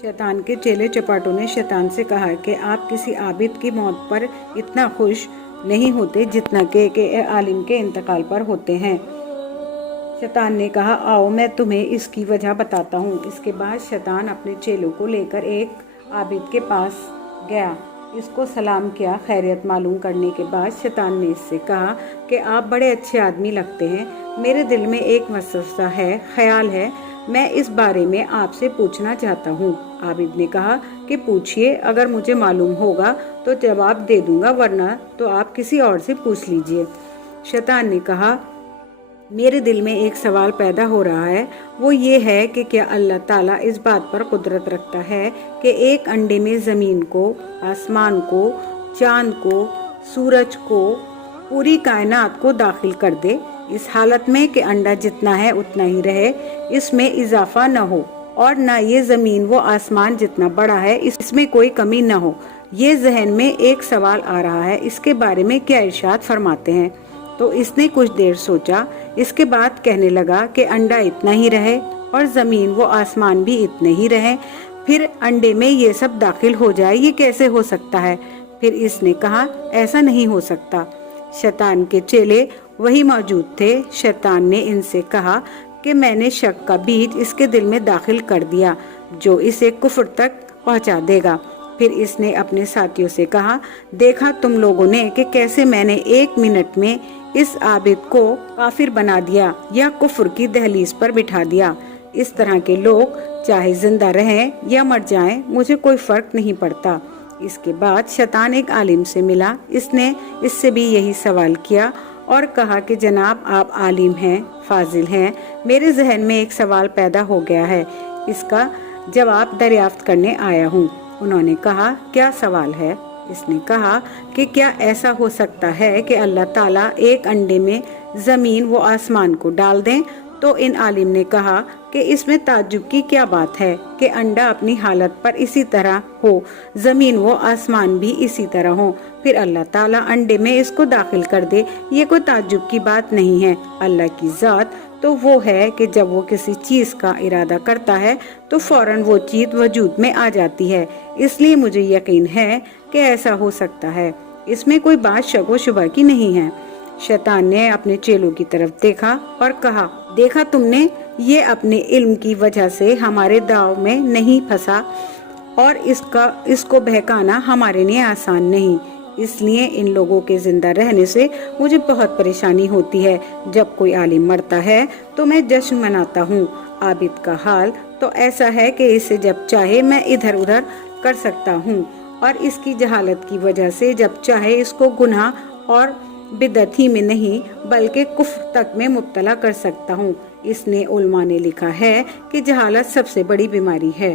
शैतान के चेले चपाटों ने शैतान से कहा कि आप किसी आबिद की मौत पर इतना खुश नहीं होते जितना कि आलिम के इंतकाल पर होते हैं। शैतान ने कहा, आओ मैं तुम्हें इसकी वजह बताता हूँ। इसके बाद शैतान अपने चेलों को लेकर एक आबिद के पास गया, इसको सलाम किया। खैरियत मालूम करने के बाद शैतान ने इससे कहा कि आप बड़े अच्छे आदमी लगते हैं, मेरे दिल में एक वसवसा है, ख्याल है, मैं इस बारे में आपसे पूछना चाहता हूँ। आबिद ने कहा कि पूछिए, अगर मुझे मालूम होगा तो जवाब दे दूंगा, वरना तो आप किसी और से पूछ लीजिए। शैतान ने कहा, मेरे दिल में एक सवाल पैदा हो रहा है, वो ये है कि क्या अल्लाह ताला इस बात पर कुदरत रखता है कि एक अंडे में ज़मीन को, आसमान को, चांद को, सूरज को, पूरी कायनात को दाखिल कर दे, इस हालत में कि अंडा जितना है उतना ही रहे, इसमें इजाफा न हो, और न ये ज़मीन वो आसमान जितना बड़ा है इसमें कोई कमी न हो। ये जहन में एक सवाल आ रहा है, इसके बारे में क्या इरशाद फरमाते हैं? तो इसने कुछ देर सोचा, इसके बाद कहने लगा कि अंडा इतना ही रहे और ज़मीन वो आसमान भी इतने ही रहे, फिर अंडे में ये सब दाखिल हो जाए, ये कैसे हो सकता है? फिर इसने कहा, ऐसा नहीं हो सकता। शैतान के चेले वही मौजूद थे। शैतान ने इनसे कहा कि मैंने शक का बीज इसके दिल में दाखिल कर दिया जो इसे कुफ्र तक पहुंचा देगा। फिर इसने अपने साथियों से कहा, देखा तुम लोगों ने कि कैसे मैंने 1 मिनट में इस आबिद को काफिर बना दिया या कुफ्र की दहलीज पर बिठा दिया। इस तरह के लोग चाहे जिंदा रहें या मर जाएं, मुझे कोई फर्क नहीं पड़ता। इसके बाद शैतान एक आलिम से मिला, इसने इससे भी यही सवाल किया और कहा कि जनाब आप आलिम हैं, फाजिल हैं, मेरे जहन में एक सवाल पैदा हो गया है, इसका जवाब दरियाफ्त करने आया हूँ। उन्होंने कहा, क्या सवाल है? इसने कहा कि क्या ऐसा हो सकता है कि अल्लाह ताला एक अंडे में ज़मीन व आसमान को डाल दें? तो इन आलिम ने कहा कि इसमें ताज्जुब की क्या बात है कि अंडा अपनी हालत पर इसी तरह हो, ज़मीन व आसमान भी इसी तरह हो, फिर अल्लाह ताला अंडे में इसको दाखिल कर दे, ये कोई ताज्जुब की बात नहीं है। अल्लाह की ज़ात तो वो है कि जब वो किसी चीज़ का इरादा करता है तो फौरन वो चीज़ वजूद में आ जाती है, इसलिए मुझे यकीन है कि ऐसा हो सकता है, इसमें कोई बात शक व शुबा की नहीं है। शैतान ने अपने चेलों की तरफ देखा और कहा, देखा तुमने, ये अपने इल्म की वजह से हमारे दाव में नहीं फंसा और इसको बहकाना हमारे लिए आसान नहीं, इसलिए इन लोगों के जिंदा रहने से मुझे बहुत परेशानी होती है। जब कोई आलिम मरता है तो मैं जश्न मनाता हूँ। आबिद का हाल तो ऐसा है कि इसे जब चाहे मैं इधर उधर कर सकता हूँ और इसकी जहालत की वजह से जब चाहे इसको गुनाह और बिदअत ही में नहीं बल्कि कुफ्र तक में मुब्तला कर सकता हूँ। इसने उलमा ने लिखा है कि जहालत सबसे बड़ी बीमारी है।